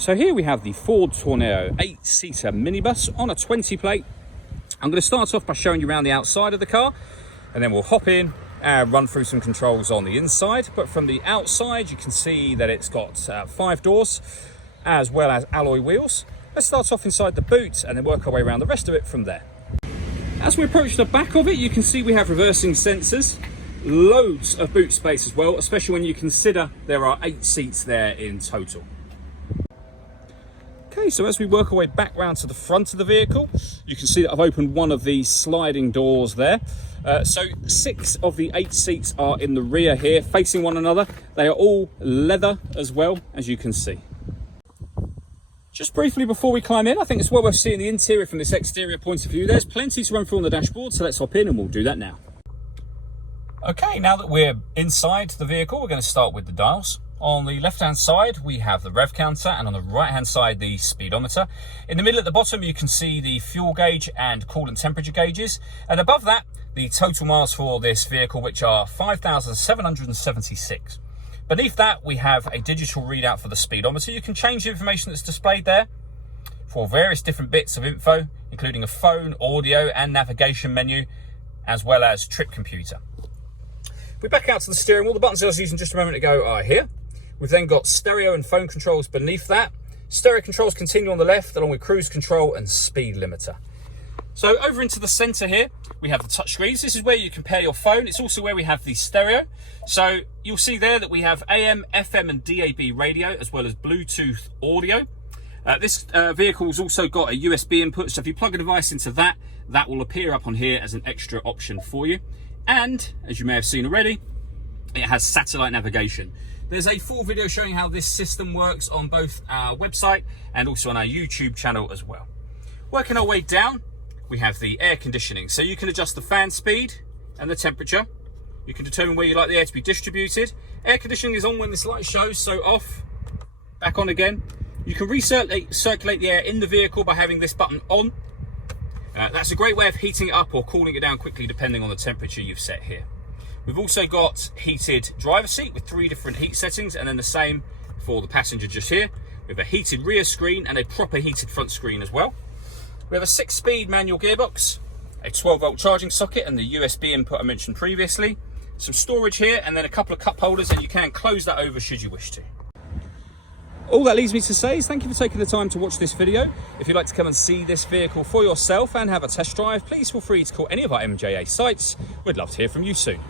So here we have the Ford Tourneo 8-seater minibus on a 20 plate. I'm going to start off by showing you around the outside of the car, and then we'll hop in and run through some controls on the inside. But from the outside, you can see that it's got 5 doors as well as alloy wheels. Let's start off inside the boot and then work our way around the rest of it from there. As we approach the back of it, you can see we have reversing sensors, loads of boot space as well, especially when you consider there are 8 seats there in total. Okay, so as we work our way back round to the front of the vehicle, you can see that I've opened one of these sliding doors there. So 6 of the 8 seats are in the rear here, facing one another. They are all leather as well, as you can see. Just briefly before we climb in, I think it's well worth seeing the interior from this exterior point of view. There's plenty to run through on the dashboard, so let's hop in and we'll do that now. Okay, now that we're inside the vehicle, we're going to start with the dials. On the left-hand side, we have the rev counter, and on the right-hand side, the speedometer. In the middle at the bottom, you can see the fuel gauge and coolant temperature gauges. And above that, the total miles for this vehicle, which are 5,776. Beneath that, we have a digital readout for the speedometer. You can change the information that's displayed there for various different bits of info, including a phone, audio, and navigation menu, as well as trip computer. If we back out to the steering wheel, the buttons I was using just a moment ago are here. We've then got stereo and phone controls beneath that. Stereo controls continue on the left, along with cruise control and speed limiter. So over into the center here, we have the touch screens. This is where you can pair your phone. It's also where we have the stereo. So you'll see there that we have AM, FM and DAB radio, as well as Bluetooth audio. This vehicle's also got a USB input. So if you plug a device into that, that will appear up on here as an extra option for you. And as you may have seen already, it has satellite navigation. There's a full video showing how this system works on both our website and also on our YouTube channel as well. Working our way down, we have the air conditioning. So you can adjust the fan speed and the temperature. You can determine where you like the air to be distributed. Air conditioning is on when this light shows, so off, back on again. You can circulate the air in the vehicle by having this button on. That's a great way of heating it up or cooling it down quickly depending on the temperature you've set here. We've also got heated driver's seat with 3 different heat settings, and then the same for the passenger just here. We have a heated rear screen and a proper heated front screen as well. We have a 6-speed manual gearbox, a 12-volt charging socket and the USB input I mentioned previously. Some storage here and then a couple of cup holders, and you can close that over should you wish to. All that leaves me to say is thank you for taking the time to watch this video. If you'd like to come and see this vehicle for yourself and have a test drive, please feel free to call any of our MJA sites. We'd love to hear from you soon.